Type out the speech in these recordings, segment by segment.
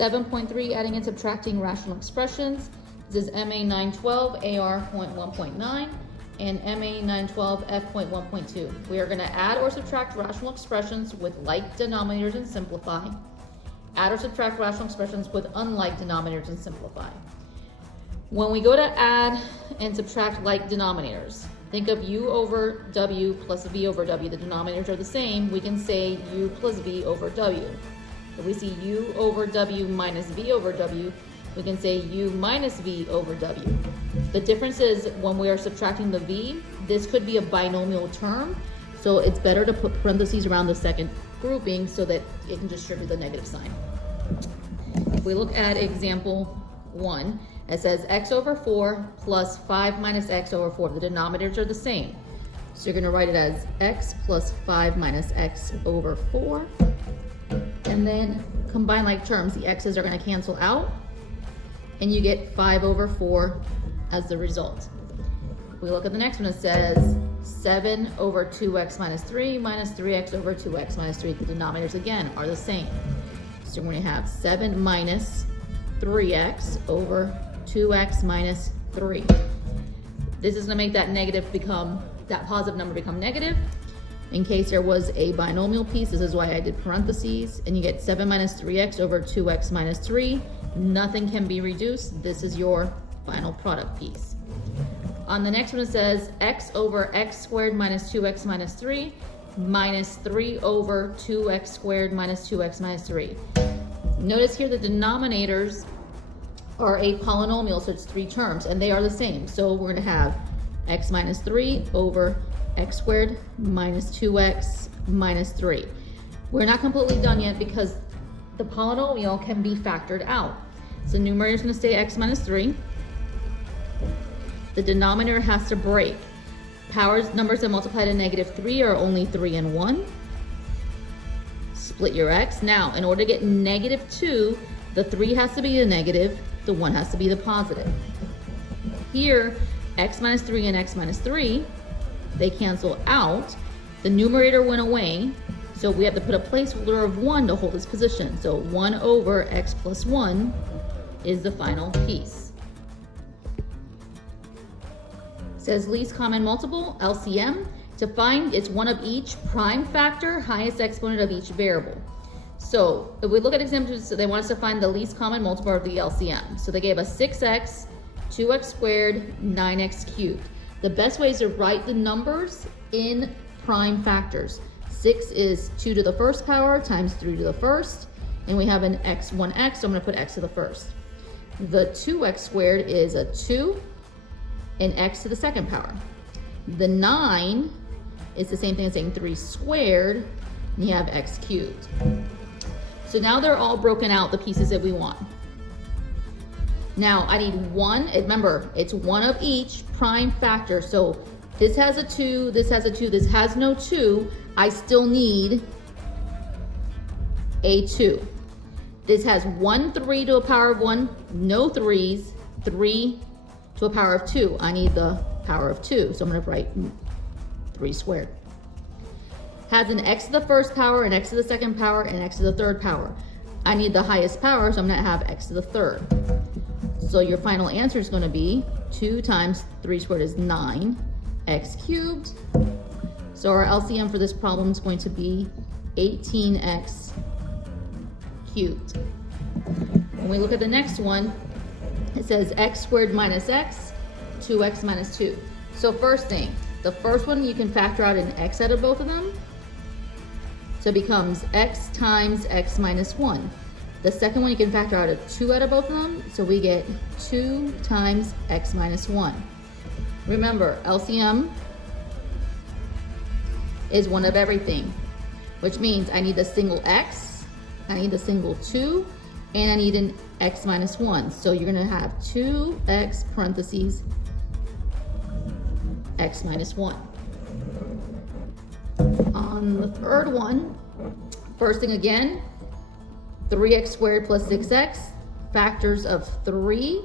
7.3, adding and subtracting rational expressions. This is MA 912, AR.1.9, and MA 912, F.1.2. We are going to add or subtract rational expressions with like denominators and simplify. Add or subtract rational expressions with unlike denominators and simplify. When we go to add and subtract like denominators, think of u over w plus v over w. The denominators are the same. We can say u plus v over w. If we see u over w minus v over w, we can say u minus v over w. The difference is when we are subtracting the v, this could be a binomial term, so it's better to put parentheses around the second grouping so that it can distribute the negative sign. If we look at example 1, it says x over 4 plus 5 minus x over 4. The denominators are the same. So you're going to write it as x plus 5 minus x over 4. And then combine like terms. The x's are going to cancel out. And you get 5 over 4 as the result. If we look at the next one, it says 7 over 2x minus 3 minus 3x over 2x minus 3. The denominators again are the same. So we're going to have 7 minus 3x over 2x minus 3. This is going to make that positive number become negative. In case there was a binomial piece, this is why I did parentheses, and you get 7 minus 3x over 2x minus 3. Nothing can be reduced. This is your final product piece. On the next one, it says x over x squared minus 2x minus 3 minus 3 over 2x squared minus 2x minus 3. Notice here the denominators are a polynomial, so it's 3 terms, and they are the same. So we're going to have x minus 3 over x squared minus 2x minus 3. We're not completely done yet because the polynomial can be factored out. So the numerator is going to stay x minus 3. The denominator has to break. Numbers that multiply to negative 3 are only 3 and 1. Split your x. Now, in order to get negative 2, the 3 has to be a negative, the 1 has to be the positive. Here, x minus 3 and x minus 3, they cancel out. The numerator went away, so we have to put a placeholder of 1 to hold its position. So 1 over x plus 1 is the final piece. It says least common multiple, LCM. To find, it's one of each prime factor, highest exponent of each variable. So if we look at examples, they want us to find the least common multiple of the LCM. So they gave us 6x, 2x squared, 9x cubed. The best way is to write the numbers in prime factors. 6 is 2 to the first power times 3 to the first, and we have an x, 1x, so I'm going to put x to the first. The 2x squared is a 2 and x to the second power. The 9 is the same thing as saying 3 squared, and you have x cubed. So now they're all broken out, the pieces that we want. Now I need 1, remember, it's one of each prime factor. So this has a 2, this has a 2, this has no 2. I still need a 2. This has 1 3 to a power of 1, no 3s, 3 to a power of 2. I need the power of 2, so I'm going to write 3 squared. Has an x to the first power, an x to the second power, and an x to the third power. I need the highest power, so I'm going to have x to the third. So your final answer is going to be 2 times 3 squared is 9, x cubed. So our LCM for this problem is going to be 18x cubed. When we look at the next one, it says x squared minus x, 2x minus 2. So first thing, the first one you can factor out an x out of both of them. So it becomes x times x minus 1. The second one you can factor out a 2 out of both of them. So we get 2 times x minus 1. Remember, LCM is one of everything, which means I need a single x, I need a single 2, and I need an x minus 1. So you're going to have 2x parentheses x minus 1. On the third one, first thing again, 3x squared plus 6x, factors of 3,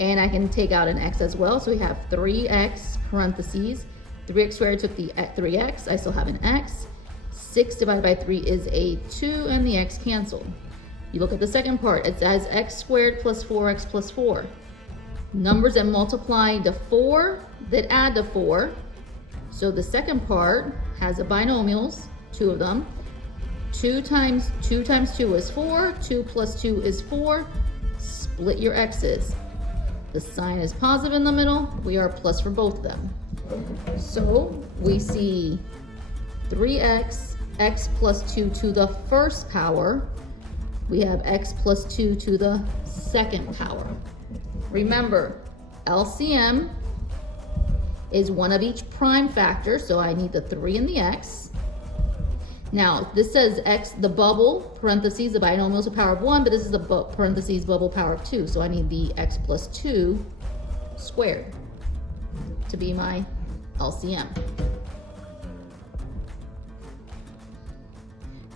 and I can take out an x as well. So we have 3x parentheses, 3x squared took the 3x, I still have an x. 6 divided by 3 is a 2, and the x canceled. You look at the second part, it says x squared plus 4x plus 4. Numbers that multiply to 4 that add to 4. So the second part has the binomials, 2 of them. 2 times 2 is 4, 2 plus 2 is 4. Split your x's. The sign is positive in the middle, we are plus for both of them. So we see 3x, x plus 2 to the first power. We have x plus 2 to the second power. Remember, LCM is one of each prime factor, so I need the 3 and the x. Now, this says x, the bubble, parentheses, the binomial is a power of 1, but this is the parentheses bubble power of 2, so I need the x plus 2 squared to be my LCM.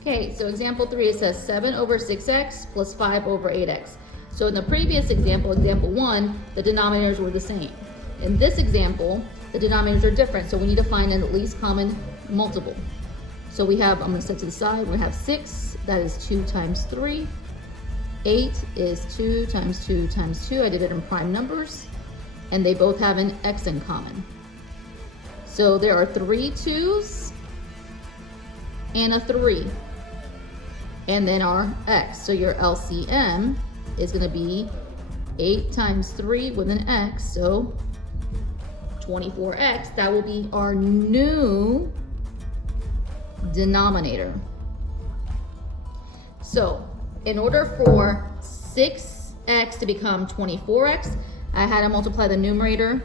Okay, so example 3, it says 7 over 6x plus 5 over 8x. So in the previous example, example 1, the denominators were the same. In this example, the denominators are different, so we need to find an least common multiple. So we have, I'm going to set to the side, we have 6, that is 2 times 3. 8 is 2 times 2 times 2. I did it in prime numbers, and they both have an x in common. So there are 3 2's and a 3. And then our x. So your LCM is going to be 8 times 3 with an x, so 24x. That will be our new denominator. So in order for 6x to become 24x, I had to multiply the numerator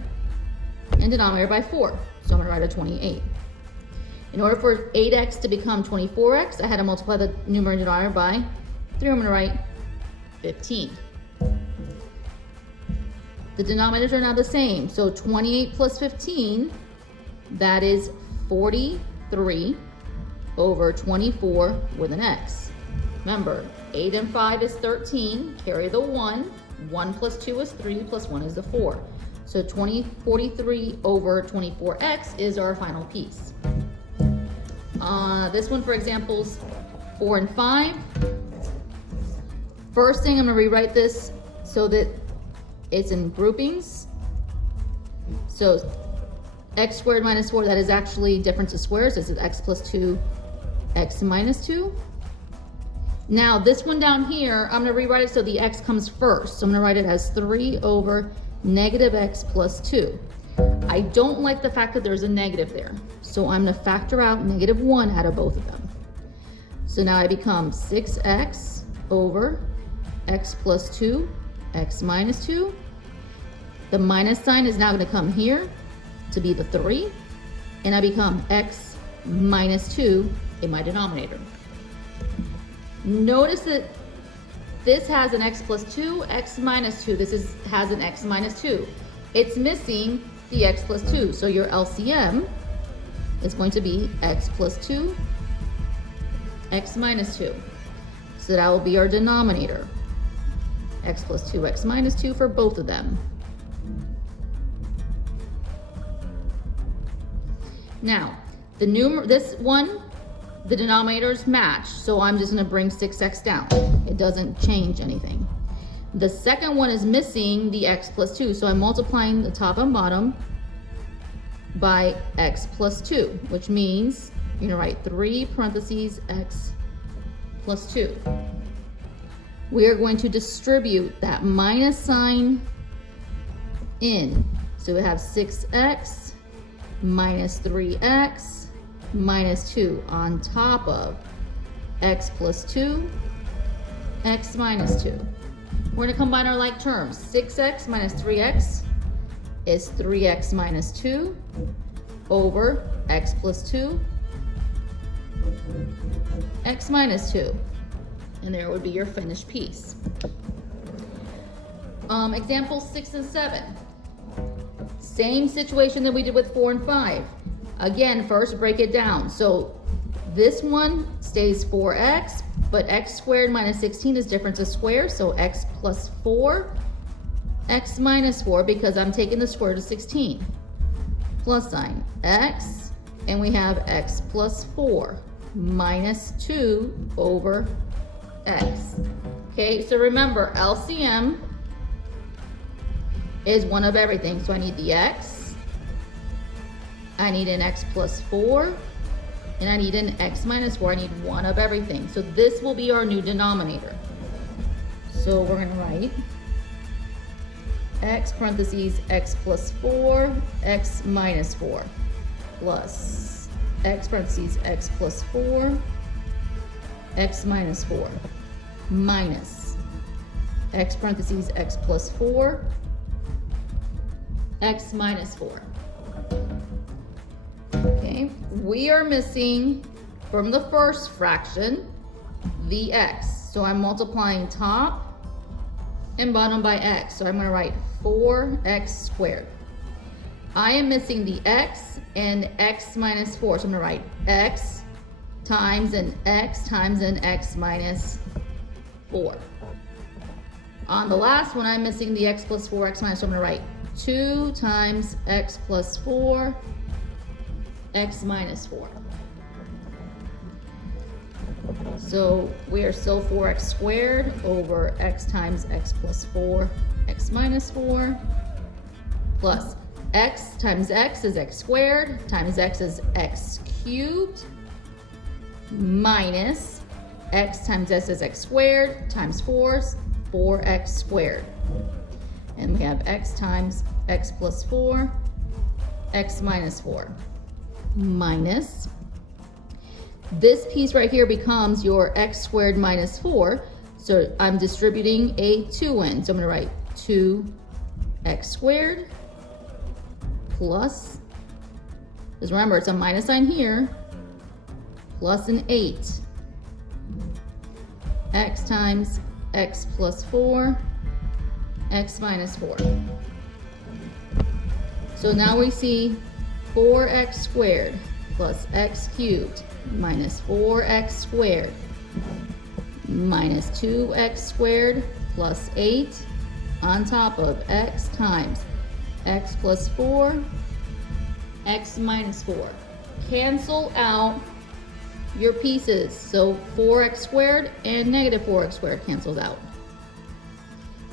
and denominator by 4. So I'm going to write a 28. In order for 8x to become 24x, I had to multiply the numerator and denominator by 3. I'm going to write 15. The denominators are now the same. So 28 plus 15, that is 43 over 24 with an x. Remember, 8 and 5 is 13. Carry the 1. 1 plus 2 is 3, plus 1 is the 4. So 43 over 24x is our final piece. This one, for examples 4 and 5. First thing, I'm going to rewrite this so that it's in groupings. So x squared minus 4, that is actually difference of squares. This is x plus 2, x minus 2. Now this one down here, I'm going to rewrite it so the x comes first. So I'm going to write it as 3 over negative x plus 2. I don't like the fact that there's a negative there. So I'm going to factor out negative 1 out of both of them. So now I become 6x over x plus 2, x minus 2. The minus sign is now going to come here to be the 3. And I become x minus 2 in my denominator. Notice that this has an x plus 2, x minus 2. This has an x minus 2. It's missing the x plus 2. So your LCM is going to be x plus 2, x minus 2. So that will be our denominator. X plus 2, x minus 2 for both of them. Now, this one, the denominators match, so I'm just going to bring 6x down. It doesn't change anything. The second one is missing the x plus 2, so I'm multiplying the top and bottom by x plus 2, which means you're going to write 3 parentheses x plus 2. We are going to distribute that minus sign in. So we have 6x minus 3x minus 2 on top of x plus 2, x minus 2. We're going to combine our like terms. 6x minus 3x is 3x minus 2 over x plus 2, x minus 2. And there would be your finished piece. Examples 6 and 7. Same situation that we did with 4 and 5. Again, first break it down. So this one stays 4x, but x squared minus 16 is difference of squares. So x plus 4, x minus 4, because I'm taking the square root of 16. Plus sign x, and we have x plus 4 minus 2 over x. Okay, so remember, LCM is 1 of everything. So I need the x, I need an x plus 4, and I need an x minus 4. I need 1 of everything. So this will be our new denominator. So we're gonna write x parentheses x plus 4, x minus 4, plus x parentheses x plus 4, x minus 4, minus x parentheses x plus 4, x minus 4. Okay, we are missing from the first fraction the x. So I'm multiplying top and bottom by x. So I'm going to write 4x squared. I am missing the x and x minus 4. So I'm going to write x times an x times an x minus 4. On the last one, I'm missing the x plus 4, x minus 4. I'm going to write 2 times x plus 4, x minus 4. So we are still 4x squared over x times x plus 4, x minus 4, plus x times x is x squared, times x is x cubed, minus x times s is x squared, times 4 is 4x squared. And we have x times x plus 4, x minus 4, minus this piece right here becomes your x squared minus 4. So I'm distributing a 2 in. So I'm going to write 2x squared plus, because remember it's a minus sign here, plus an 8. X times x plus 4, x minus 4. So now we see 4x squared plus x cubed minus 4x squared minus 2x squared plus 8 on top of x times x plus 4, x minus 4. Cancel out your pieces. So 4x squared and negative 4x squared cancels out,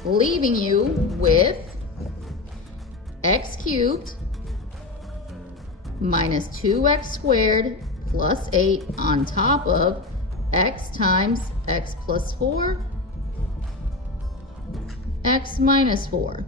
leaving you with x cubed minus 2x squared plus 8 on top of x times x plus 4, x minus 4.